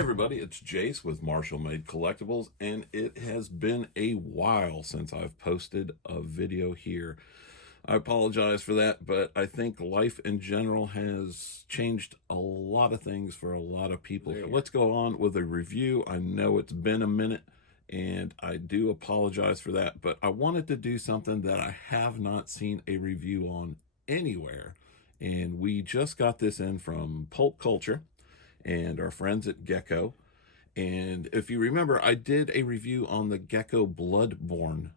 Everybody, it's Jace with Marshall Made Collectibles, and it has been a while since I've posted a video here. I apologize for that, but I think life in general has changed a lot of things for a lot of people here. Let's go on with a review. I know it's been a minute, and I do apologize for that, but I wanted to do something that I have not seen a review on anywhere, and we just got this in from Pulp Culture and our friends at GECCO. And if you remember, I did a review on the GECCO Bloodborne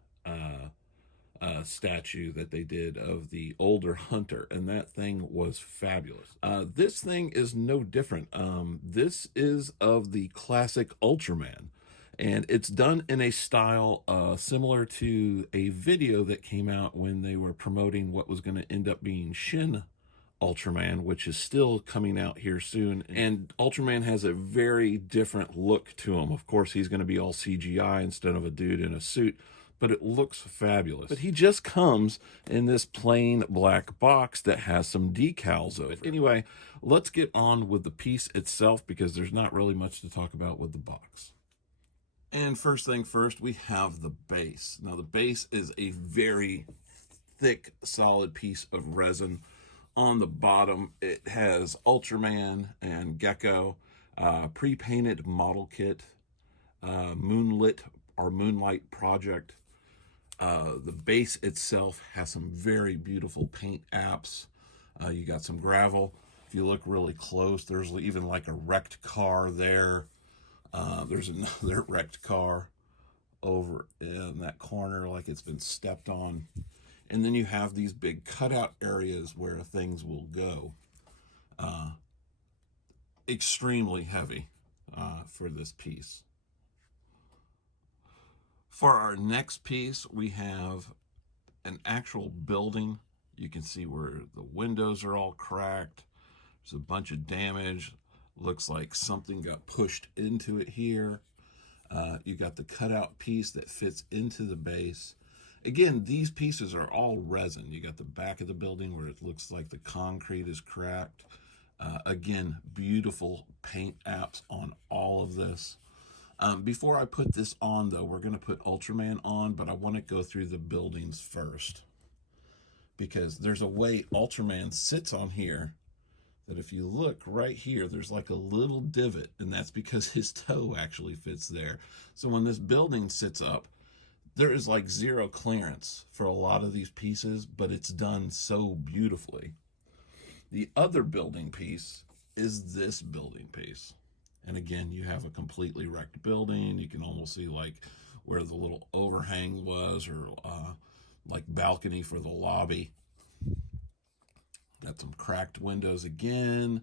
statue that they did of the older hunter, and that thing was fabulous. This thing is no different. This is of the classic Ultraman, and it's done in a style similar to a video that came out when they were promoting what was going to end up being Shin Ultraman, which is still coming out here soon. And Ultraman has a very different look to him. Of course, he's going to be all CGI instead of a dude in a suit, but it looks fabulous. But he just comes in this plain black box that has some decals over it. Anyway, let's get on with the piece itself because there's not really much to talk about with the box. And first thing first, we have the base. Now, the base is a very thick, solid piece of resin. On the bottom, it has Ultraman and GECCO, pre-painted model kit, Moonlit or Moonlight Project. The base itself has some very beautiful paint apps. You got some gravel. If you look really close, there's even like a wrecked car there. There's another wrecked car over in that corner, like it's been stepped on. And then you have these big cutout areas where things will go. Extremely heavy for this piece. For our next piece, we have an actual building. You can see where the windows are all cracked. There's a bunch of damage. Looks like something got pushed into it here. You got the cutout piece that fits into the base. Again, these pieces are all resin. You got the back of the building where it looks like the concrete is cracked. Again, beautiful paint apps on all of this. Before I put this on, though, we're going to put Ultraman on, but I want to go through the buildings first. Because there's a way Ultraman sits on here that if you look right here, there's like a little divot, and that's because his toe actually fits there. So when this building sits up, there is like zero clearance for a lot of these pieces, but it's done so beautifully. The other building piece is this building piece. And again, you have a completely wrecked building. You can almost see like where the little overhang was, or like balcony for the lobby. Got some cracked windows again,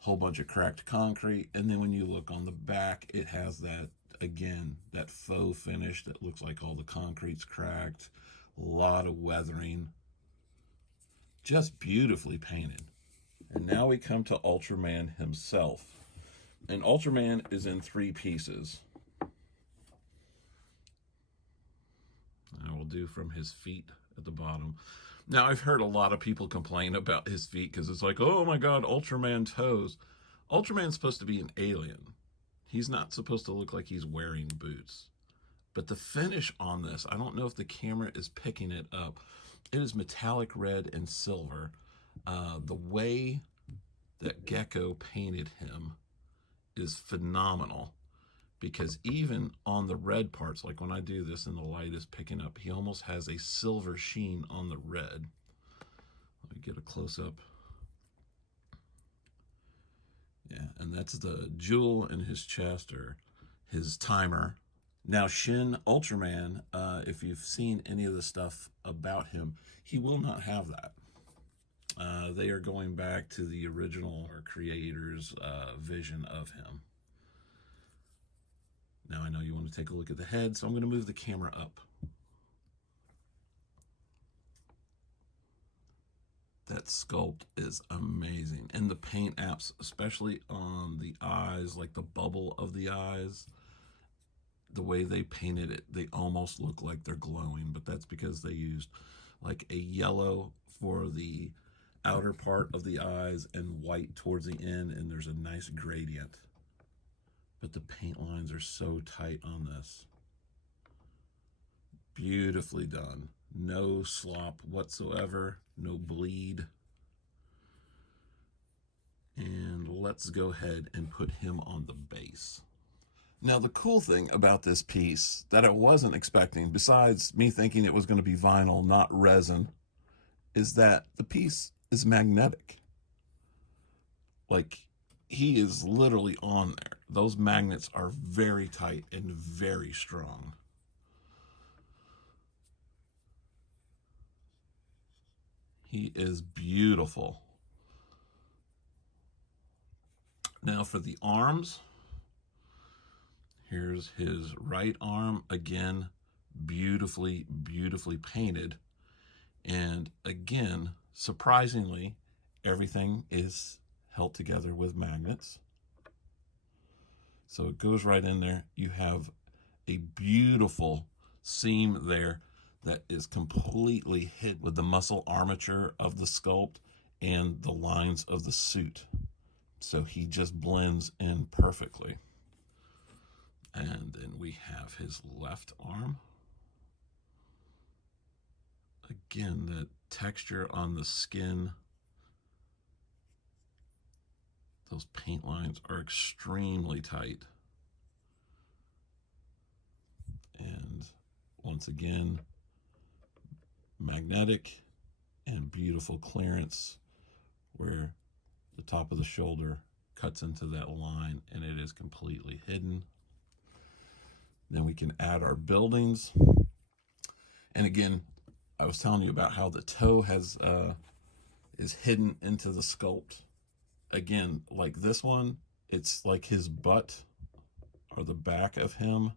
whole bunch of cracked concrete. And then when you look on the back, it has that, again, that faux finish that looks like all the concrete's cracked. A lot of weathering. Just beautifully painted. And now we come to Ultraman himself. And Ultraman is in 3 pieces. I will do from his feet at the bottom. Now, I've heard a lot of people complain about his feet because it's like, oh my God, Ultraman toes. Ultraman's supposed to be an alien. He's not supposed to look like he's wearing boots. But the finish on this, I don't know if the camera is picking it up. It is metallic red and silver. The way that GECCO painted him is phenomenal. Because even on the red parts, like when I do this and the light is picking up, he almost has a silver sheen on the red. Let me get a close-up. Yeah, and that's the jewel in his chest, or his timer. Now, Shin Ultraman, if you've seen any of the stuff about him, he will not have that. They are going back to the original creator's vision of him. Now, I know you want to take a look at the head, so I'm going to move the camera up. That sculpt is amazing. And the paint apps, especially on the eyes, like the bubble of the eyes, the way they painted it, they almost look like they're glowing, but that's because they used like a yellow for the outer part of the eyes and white towards the end, and there's a nice gradient. But the paint lines are so tight on this. Beautifully done. No slop whatsoever, no bleed. And let's go ahead and put him on the base. Now, the cool thing about this piece that I wasn't expecting, besides me thinking it was going to be vinyl, not resin, is that the piece is magnetic. Like, he is literally on there. Those magnets are very tight and very strong. He is beautiful. Now for the arms, here's his right arm, again, beautifully, beautifully painted. And again, surprisingly, everything is held together with magnets. So it goes right in there. You have a beautiful seam there that is completely hid with the muscle armature of the sculpt and the lines of the suit. So he just blends in perfectly. And then we have his left arm. Again, the texture on the skin. Those paint lines are extremely tight. And once again, magnetic and beautiful clearance where the top of the shoulder cuts into that line and it is completely hidden. Then we can add our buildings. And again, I was telling you about how the toe is hidden into the sculpt. Again, like this one, it's like his butt or the back of him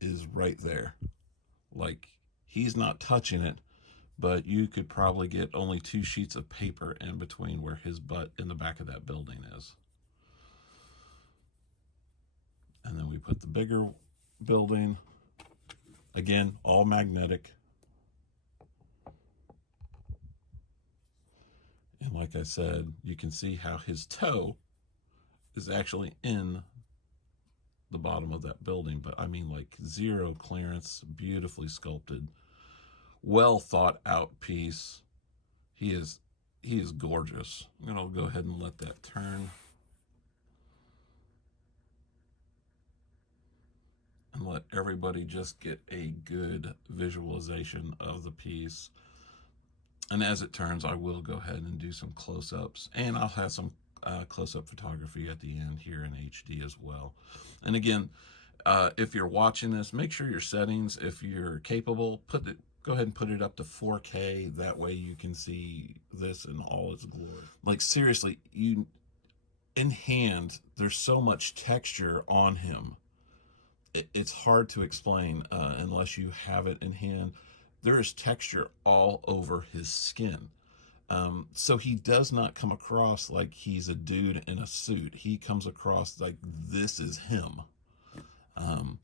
is right there. Like he's not touching it, but you could probably get only 2 sheets of paper in between where his butt in the back of that building is. And then we put the bigger building. Again, all magnetic. And like I said, you can see how his toe is actually in the bottom of that building. But I mean, like zero clearance, beautifully sculpted, well thought out piece. He is gorgeous. I'm gonna go ahead and let that turn. And let everybody just get a good visualization of the piece. And as it turns, I will go ahead and do some close-ups, and I'll have some close-up photography at the end here in HD as well. And again, if you're watching this, make sure your settings, if you're capable, go ahead and put it up to 4K. That way you can see this in all its glory. Like seriously, in hand, there's so much texture on him. It's hard to explain unless you have it in hand. There is texture all over his skin. So he does not come across like he's a dude in a suit. He comes across like this is him. And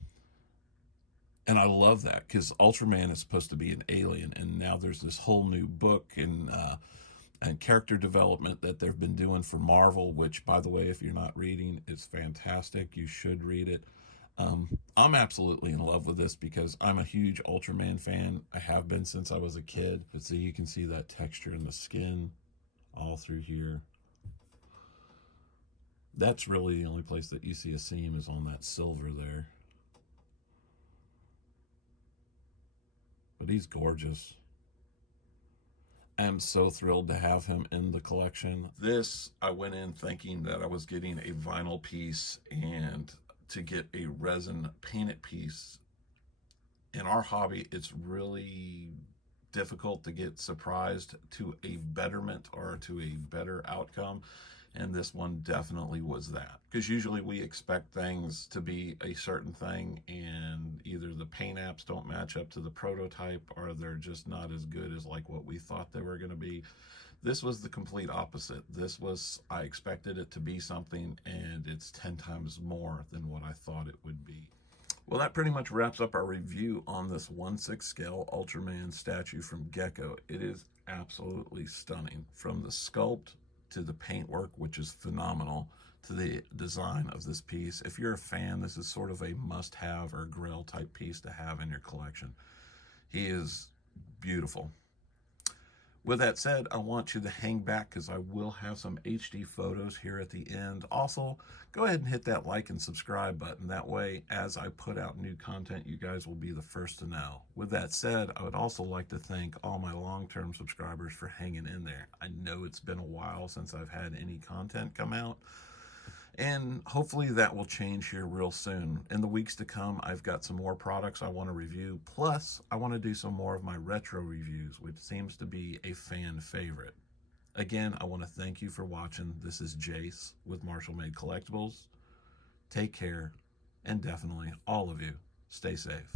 I love that because Ultraman is supposed to be an alien, and now there's this whole new book and character development that they've been doing for Marvel, which, by the way, if you're not reading, it's fantastic. You should read it. I'm absolutely in love with this because I'm a huge Ultraman fan. I have been since I was a kid. But so you can see that texture in the skin all through here. That's really the only place that you see a seam is on that silver there. But he's gorgeous. I'm so thrilled to have him in the collection. This, I went in thinking that I was getting a vinyl piece, and to get a resin painted piece in our hobby, it's really difficult to get surprised to a betterment or to a better outcome. And this one definitely was that, because usually we expect things to be a certain thing, and either the paint apps don't match up to the prototype or they're just not as good as like what we thought they were going to be. This was the complete opposite. This was, I expected it to be something, and it's 10 times more than what I thought it would be. Well, that pretty much wraps up our review on this 1/6 scale Ultraman statue from GECCO. It is absolutely stunning, from the sculpt to the paintwork, which is phenomenal, to the design of this piece. If you're a fan, this is sort of a must-have or grail type piece to have in your collection. He is beautiful. With that said, I want you to hang back because I will have some HD photos here at the end. Also, go ahead and hit that like and subscribe button. That way, as I put out new content, you guys will be the first to know. With that said, I would also like to thank all my long-term subscribers for hanging in there. I know it's been a while since I've had any content come out, and hopefully that will change here real soon. In the weeks to come, I've got some more products I want to review. Plus, I want to do some more of my retro reviews, which seems to be a fan favorite. Again, I want to thank you for watching. This is Jace with Marshall Made Collectibles. Take care, and definitely, all of you, stay safe.